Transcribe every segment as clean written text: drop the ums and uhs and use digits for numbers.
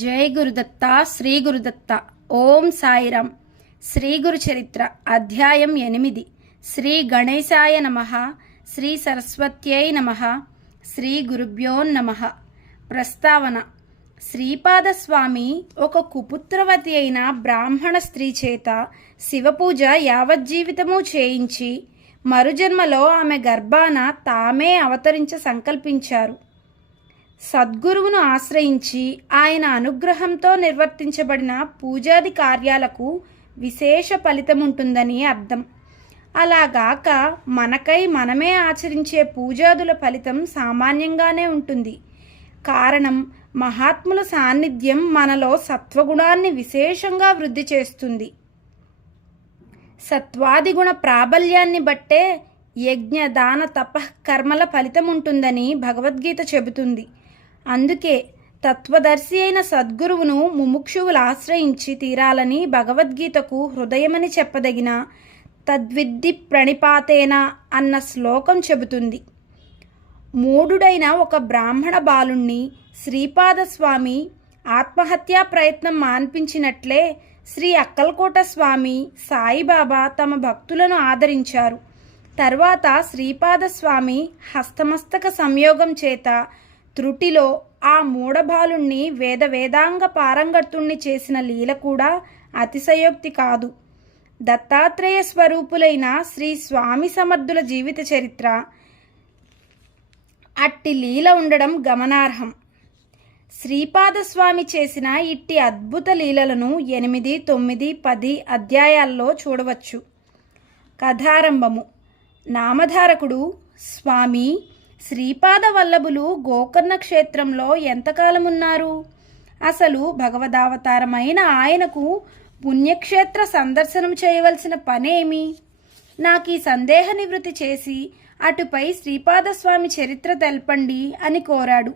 జై గురుదత్త శ్రీ గురుదత్త. ఓం సాయిరాం. శ్రీ గురు చరిత్ర అధ్యాయం 8. శ్రీ గణేశాయ నమః. శ్రీ సరస్వత్యై నమః. శ్రీ గురుభ్యో నమః. ప్రస్తావన: శ్రీపాదస్వామి ఒక కుపుత్రవతి అయిన బ్రాహ్మణ స్త్రీ చేత శివపూజ యావజ్జీవితము చేయించి మరుజన్మలో ఆమె గర్భాన తామే అవతరించ సంకల్పించారు. సద్గురువును ఆశ్రయించి ఆయన అనుగ్రహంతో నిర్వర్తించబడిన పూజాది కార్యాలకు విశేష ఫలితముంటుందని అర్థం. అలాగాక మనకై మనమే ఆచరించే పూజాదుల ఫలితం సామాన్యంగానే ఉంటుంది. కారణం, మహాత్ముల సాన్నిధ్యం మనలో సత్వగుణాన్ని విశేషంగా వృద్ధి చేస్తుంది. సత్వాదిగుణ ప్రాబల్యాన్ని బట్టే యజ్ఞ దాన తపః కర్మల ఫలితముంటుందని భగవద్గీత చెబుతుంది. అందుకే తత్వదర్శి అయిన సద్గురువును ముముక్షువులు ఆశ్రయించి తీరాలని భగవద్గీతకు హృదయమని చెప్పదగిన తద్విద్ధి ప్రణిపాతేన అన్న శ్లోకం చెబుతుంది. మూఢుడైన ఒక బ్రాహ్మణ బాలుణ్ణి శ్రీపాదస్వామి ఆత్మహత్యా ప్రయత్నం మాన్పించినట్లే శ్రీ అక్కల్కోట స్వామి సాయిబాబా తమ భక్తులను ఆదరించారు. తర్వాత శ్రీపాదస్వామి హస్తమస్తక సంయోగం చేత త్రుటిలో ఆ మూఢబాలుణ్ణి వేదాంగ పారంగతుణ్ణి చేసిన లీల కూడా అతిశయోక్తి కాదు. దత్తాత్రేయ స్వరూపులైన శ్రీ స్వామి సమర్థుల జీవిత చరిత్ర అట్టి లీల ఉండడం గమనార్హం. శ్రీపాదస్వామి చేసిన ఇట్టి అద్భుత లీలలను 8, 9, 10 అధ్యాయాల్లో చూడవచ్చు. కథారంభము. నామధారకుడు: స్వామి శ్రీపాద వల్లభులు గోకర్ణ క్షేత్రంలో ఎంతకాలమున్నారు? అసలు భగవదావతారమైన ఆయనకు పుణ్యక్షేత్ర సందర్శనం చేయవలసిన పనేమి? నాకు ఈ సందేహ నివృత్తి చేసి అటుపై శ్రీపాదస్వామి చరిత్ర తెల్పండి అని కోరాడు.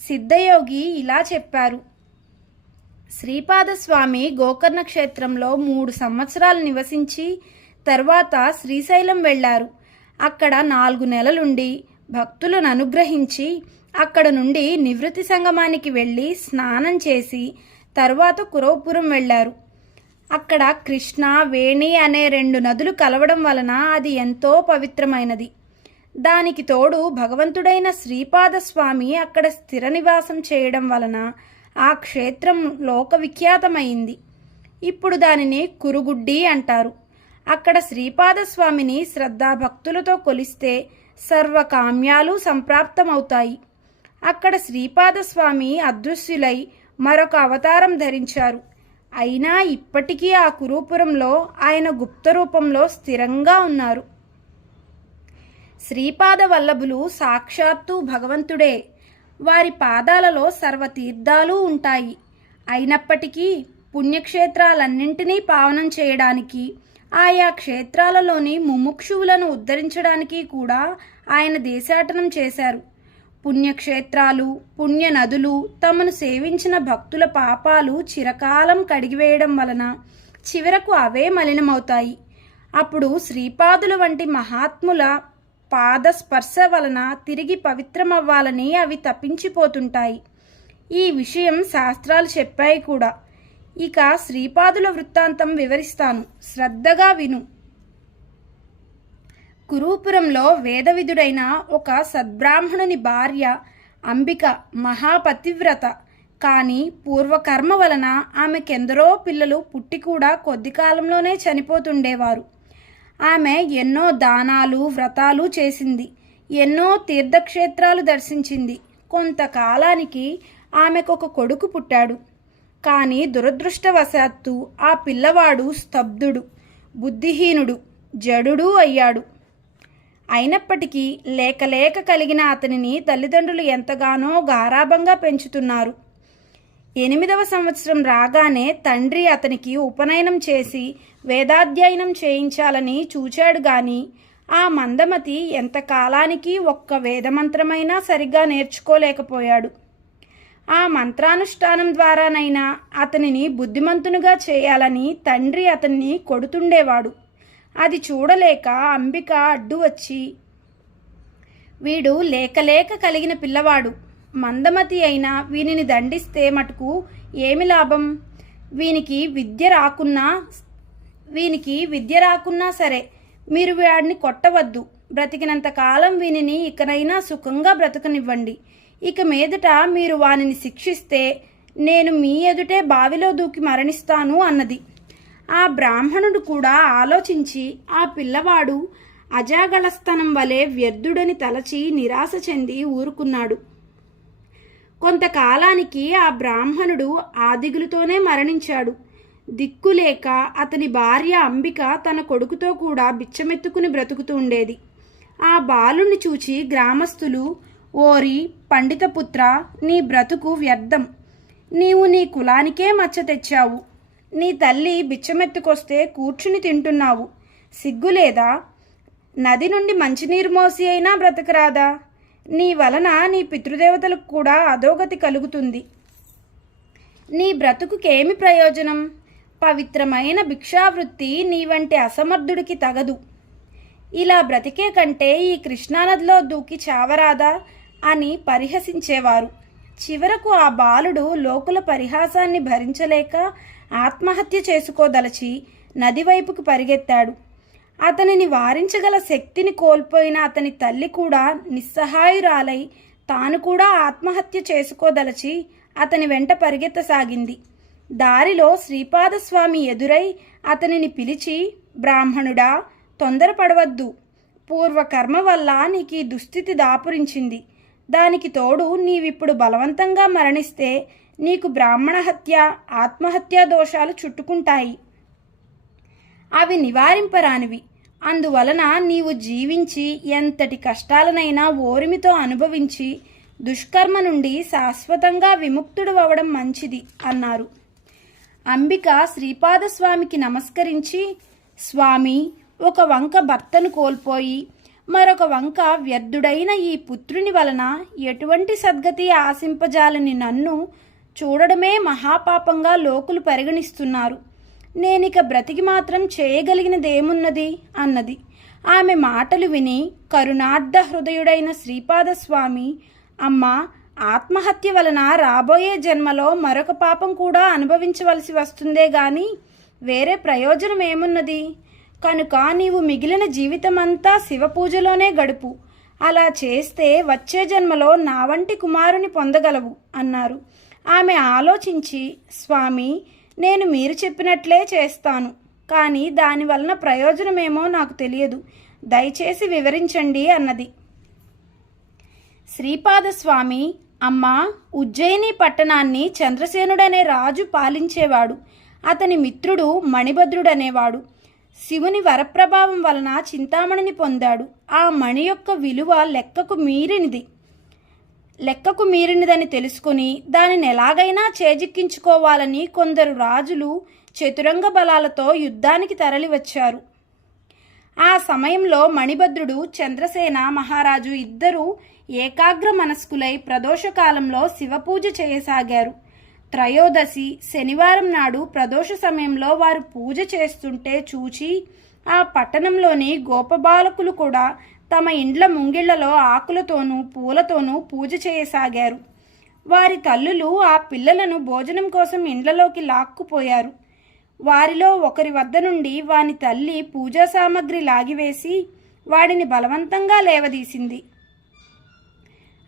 సిద్ధయోగి ఇలా చెప్పారు: శ్రీపాదస్వామి గోకర్ణ క్షేత్రంలో 3 సంవత్సరాలు నివసించి తర్వాత శ్రీశైలం వెళ్ళారు. అక్కడ 4 నెలలుండి భక్తులను అనుగ్రహించి అక్కడ నుండి నివృత్తి సంగమానికి వెళ్ళి స్నానం చేసి తరువాత కురవపురం వెళ్ళారు. అక్కడ కృష్ణ, వేణి అనే 2 నదులు కలవడం వలన అది ఎంతో పవిత్రమైనది. దానికి తోడు భగవంతుడైన శ్రీపాదస్వామి అక్కడ స్థిర నివాసం చేయడం వలన ఆ క్షేత్రం లోకవిఖ్యాతమైంది. ఇప్పుడు దానిని కురుగుడ్డి అంటారు. అక్కడ శ్రీపాదస్వామిని శ్రద్ధాభక్తులతో కొలిస్తే సర్వకామ్యాలు సంప్రాప్తమవుతాయి. అక్కడ శ్రీపాదస్వామి అదృశ్యులై మరొక అవతారం ధరించారు. అయినా ఇప్పటికీ ఆ కురుపురంలో ఆయన గుప్త రూపంలో స్థిరంగా ఉన్నారు. శ్రీపాద వల్లభులు సాక్షాత్తు భగవంతుడే. వారి పాదాలలో సర్వతీర్థాలు ఉంటాయి. అయినప్పటికీ పుణ్యక్షేత్రాలన్నింటినీ పావనం చేయడానికి, ఆయా క్షేత్రాలలోని ముముక్షువులను ఉద్ధరించడానికి కూడా ఆయన దేశాటనం చేశారు. పుణ్యక్షేత్రాలు, పుణ్య నదులు తమను సేవించిన భక్తుల పాపాలు చిరకాలం కడిగివేయడం వలన చివరకు అవే మలినమవుతాయి. అప్పుడు శ్రీపాదుల వంటి మహాత్ముల పాదస్పర్శ వలన తిరిగి పవిత్రమవ్వాలని అవి తప్పించిపోతుంటాయి. ఈ విషయం శాస్త్రాలు చెప్పాయి కూడా. ఇక శ్రీపాదుల వృత్తాంతం వివరిస్తాను, శ్రద్ధగా విను. కురూపురంలో వేదవిధుడైన ఒక సద్బ్రాహ్మణుని భార్య అంబిక మహాపతివ్రత. కానీ పూర్వకర్మ వలన ఆమెకెందరో పిల్లలు పుట్టి కూడా కొద్ది కాలంలోనే చనిపోతుండేవారు. ఆమె ఎన్నో దానాలు, వ్రతాలు చేసింది. ఎన్నో తీర్థక్షేత్రాలు దర్శించింది. కొంతకాలానికి ఆమెకొక కొడుకు పుట్టాడు. కానీ దురదృష్టవశాత్తు ఆ పిల్లవాడు స్తబ్దుడు, బుద్ధిహీనుడు, జడుడు అయ్యాడు. అయినప్పటికీ లేక కలిగిన అతనిని తల్లిదండ్రులు ఎంతగానో గారాబంగా పెంచుతున్నారు. 8వ సంవత్సరం రాగానే తండ్రి అతనికి ఉపనయనం చేసి వేదాధ్యయనం చేయించాలని చూచాడు. గాని ఆ మందమతి ఎంతకాలానికి ఒక్క వేదమంత్రమైనా సరిగ్గా నేర్చుకోలేకపోయాడు. ఆ మంత్రానుష్ఠానం ద్వారానైనా అతనిని బుద్ధిమంతునిగా చేయాలని తండ్రి అతన్ని కొడుతుండేవాడు. అది చూడలేక అంబిక అడ్డు వచ్చి, వీడు లేక కలిగిన పిల్లవాడు, మందమతి అయిన వీనిని దండిస్తే మటుకు ఏమి లాభం? వీనికి విద్య రాకున్నా సరే మీరు వాడిని కొట్టవద్దు. బ్రతికినంత కాలం వీనిని ఇకనైనా సుఖంగా బ్రతకనివ్వండి. ఇక మీదట మీరు వానిని శిక్షిస్తే నేను మీ ఎదుటే బావిలో దూకి మరణిస్తాను అన్నది. ఆ బ్రాహ్మణుడు కూడా ఆలోచించి ఆ పిల్లవాడు అజాగళస్తనం వలె వ్యర్థుడని తలచి నిరాశ చెంది ఊరుకున్నాడు. కొంతకాలానికి ఆ బ్రాహ్మణుడు ఆ దిగులుతోనే మరణించాడు. దిక్కులేక అతని భార్య అంబిక తన కొడుకుతో కూడా బిచ్చమెత్తుకుని బ్రతుకుతూ ఉండేది. ఆ బాలుణ్ణి చూచి గ్రామస్తులు, ఓరి పండితపుత్ర, నీ బ్రతుకు వ్యర్థం. నీవు నీ కులానికే మచ్చ తెచ్చావు. నీ తల్లి బిచ్చమెత్తుకొస్తే కూర్చుని తింటున్నావు. సిగ్గులేదా? నది నుండి మంచినీరు మోసి అయినా బ్రతకరాదా? నీ వలన నీ పితృదేవతలకు కూడా అధోగతి కలుగుతుంది. నీ బ్రతుకుకేమి ప్రయోజనం? పవిత్రమైన భిక్షావృత్తి నీ వంటి అసమర్థుడికి తగదు. ఇలా బ్రతికే కంటే ఈ కృష్ణానదిలో దూకి చావరాదా అని పరిహసించేవారు. చివరకు ఆ బాలుడు లోకుల పరిహాసాన్ని భరించలేక ఆత్మహత్య చేసుకోదలచి నది వైపుకు పరిగెత్తాడు. అతనిని వారించగల శక్తిని కోల్పోయిన అతని తల్లి కూడా నిస్సహాయురాలై తాను కూడా ఆత్మహత్య చేసుకోదలచి అతని వెంట పరిగెత్తసాగింది. దారిలో శ్రీపాదస్వామి ఎదురై అతనిని పిలిచి, బ్రాహ్మణుడా, తొందరపడవద్దు. పూర్వకర్మ వల్ల నీకు ఈ దుస్థితి దాపురించింది. దానికి తోడు నీవిప్పుడు బలవంతంగా మరణిస్తే నీకు బ్రాహ్మణ హత్య, ఆత్మహత్యా దోషాలు చుట్టుకుంటాయి. అవి నివారింపరానివి. అందువలన నీవు జీవించి ఎంతటి కష్టాలనైనా ఓరిమితో అనుభవించి దుష్కర్మ నుండి శాశ్వతంగా విముక్తుడు అవ్వడం మంచిది అన్నారు. అంబిక శ్రీపాదస్వామికి నమస్కరించి, స్వామి, ఒక వంక భర్తను కోల్పోయి మరొక వంక వ్యర్థుడైన ఈ పుత్రుని వలన ఎటువంటి సద్గతి ఆశింపజాలని నన్ను చూడడమే మహాపాపంగా లోకులు పరిగణిస్తున్నారు. నేనిక బ్రతికి మాత్రం చేయగలిగినదేమున్నది అన్నది. ఆమె మాటలు విని కరుణార్థ హృదయుడైన శ్రీపాదస్వామి, అమ్మా, ఆత్మహత్య వలన రాబోయే జన్మలో మరొక పాపం కూడా అనుభవించవలసి వస్తుందే గాని వేరే ప్రయోజనం ఏమున్నది? కనుక నీవు మిగిలిన జీవితమంతా శివపూజలోనే గడుపు. అలా చేస్తే వచ్చే జన్మలో నా వంటి కుమారుని పొందగలవు అన్నారు. ఆమె ఆలోచించి, స్వామి, నేను మీరు చెప్పినట్లే చేస్తాను. కానీ దానివలన ప్రయోజనమేమో నాకు తెలియదు. దయచేసి వివరించండి అన్నది. శ్రీపాదస్వామి, అమ్మా, ఉజ్జయిని పట్టణాన్ని చంద్రసేనుడనే రాజు పాలించేవాడు. అతని మిత్రుడు మణిభద్రుడనేవాడు. శివుని వరప్రభావం వలన చింతామణిని పొందాడు. ఆ మణి యొక్క విలువ లెక్కకు మీరినదని తెలుసుకుని దానిని ఎలాగైనా చేజిక్కించుకోవాలని కొందరు రాజులు చతురంగ బలాలతో యుద్ధానికి తరలివచ్చారు. ఆ సమయంలో మణిభద్రుడు, చంద్రసేన మహారాజు ఇద్దరూ ఏకాగ్ర మనస్కులై ప్రదోషకాలంలో శివపూజ చేయసాగారు. త్రయోదశి శనివారం నాడు ప్రదోష సమయంలో వారు పూజ చేస్తుంటే చూచి ఆ పట్టణంలోని గోపబాలకులు కూడా తమ ఇండ్ల ముంగిళ్లలో ఆకులతోనూ పూలతోనూ పూజ చేయసాగారు. వారి తల్లులు ఆ పిల్లలను భోజనం కోసం ఇండ్లలోకి లాక్కుపోయారు. వారిలో ఒకరి వద్ద నుండి వాని తల్లి పూజా సామగ్రి లాగివేసి వాడిని బలవంతంగా లేవదీసింది.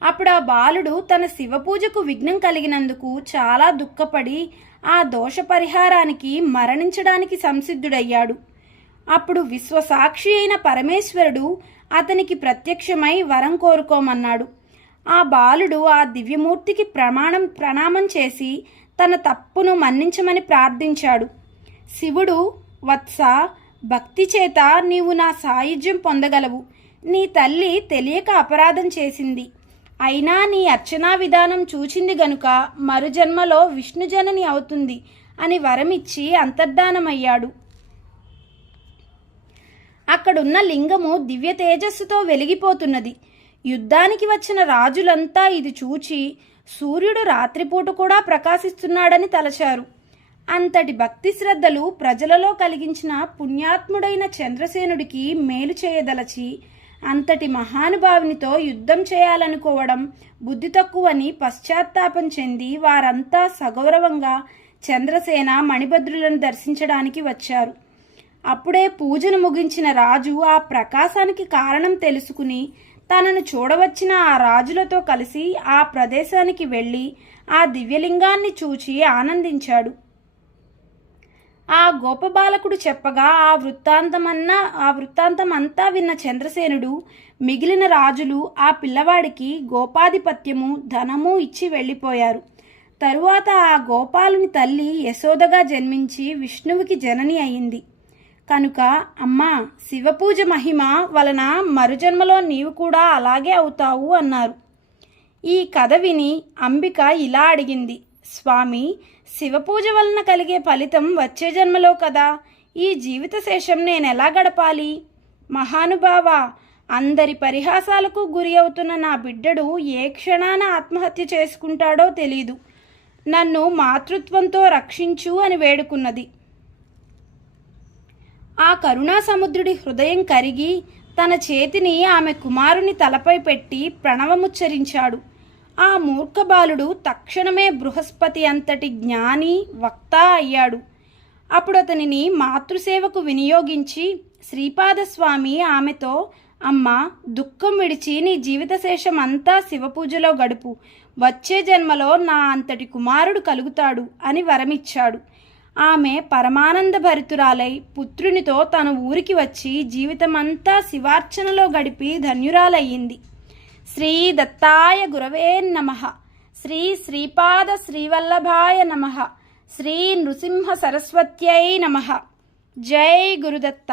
అప్పుడు ఆ బాలుడు తన శివపూజకు విఘ్నం కలిగినందుకు చాలా దుఃఖపడి ఆ దోష పరిహారానికి మరణించడానికి సంసిద్ధుడయ్యాడు. అప్పుడు విశ్వసాక్షి అయిన పరమేశ్వరుడు అతనికి ప్రత్యక్షమై వరం కోరుకోమన్నాడు. ఆ బాలుడు ఆ దివ్యమూర్తికి ప్రణామం చేసి తన తప్పును మన్నించమని ప్రార్థించాడు. శివుడు, వత్స, భక్తి చేత నీవు నా సాయుధ్యం పొందగలవు. నీ తల్లి తెలియక అపరాధం చేసింది. అయినా నీ అర్చనా విధానం చూచింది గనుక మరుజన్మలో విష్ణుజనని అవుతుంది అని వరమిచ్చి అంతర్ధానమయ్యాడు. అక్కడున్న లింగము దివ్య తేజస్సుతో వెలిగిపోతున్నది. యుద్ధానికి వచ్చిన రాజులంతా ఇది చూచి సూర్యుడు రాత్రిపూట కూడా ప్రకాశిస్తున్నాడని తలచారు. అంతటి భక్తి శ్రద్ధలు ప్రజలలో కలిగించిన పుణ్యాత్ముడైన చంద్రసేనుడికి మేలు చేయదలచి అంతటి మహానుభావునితో యుద్ధం చేయాలనుకోవడం బుద్ధి తక్కువని పశ్చాత్తాపం చెంది వారంతా సగౌరవంగా చంద్రసేన మణిభద్రులను దర్శించడానికి వచ్చారు. అప్పుడే పూజను ముగించిన రాజు ఆ ప్రకాశానికి కారణం తెలుసుకుని తనను చూడవచ్చిన ఆ రాజులతో కలిసి ఆ ప్రదేశానికి వెళ్ళి ఆ దివ్యలింగాన్ని చూచి ఆనందించాడు. ఆ గోపబాలకుడు చెప్పగా ఆ వృత్తాంతమంతా విన్న చంద్రసేనుడు మిగిలిన రాజులు ఆ పిల్లవాడికి గోపాధిపత్యము ధనము ఇచ్చి వెళ్ళిపోయారు. తరువాత ఆ గోపాలుని తల్లి యశోదగా జన్మించి విష్ణువుకి జనని అయింది. కనుక అమ్మా, శివపూజ మహిమ వలన మరుజన్మలో నీవు కూడా అలాగే అవుతావు అన్నారు. ఈ కథ విని అంబిక ఇలా అడిగింది, స్వామి, శివపూజ వలన కలిగే ఫలితం వచ్చే జన్మలో కదా, ఈ జీవిత శేషం నేనెలా గడపాలి? మహానుభావ, అందరి పరిహాసాలకు గురి అవుతున్న నా బిడ్డడు ఏ క్షణాన ఆత్మహత్య చేసుకుంటాడో తెలీదు. నన్ను మాతృత్వంతో రక్షించు అని వేడుకున్నది. ఆ కరుణా సముద్రుడి హృదయం కరిగి తన చేతిని ఆమె కుమారుని తలపై పెట్టి ప్రణవముచ్చరించాడు. ఆ మూర్ఖ బాలుడు తక్షణమే బృహస్పతి అంతటి జ్ఞాని వక్త అయ్యాడు. అప్పుడు అతనిని మాతృసేవకు వినియోగించి శ్రీపాదస్వామి ఆమెతో, అమ్మా, దుఃఖం విడిచి నీ జీవితశేషం అంతా శివపూజలో గడుపు, వచ్చే జన్మలో నా అంతటి కుమారుడు కలుగుతాడు అని వరమిచ్చాడు. ఆమె పరమానంద భరితురాలై పుత్రునితో తన ఊరికి వచ్చి జీవితమంతా శివార్చనలో గడిపి ధన్యురాలయ్యింది. శ్రీ దత్తాయ గురవే నమః. శ్రీ శ్రీపాద శ్రీవల్లభాయ నమః. శ్రీ నృసింహ సరస్వత్యై నమః. జై గురుదత్త.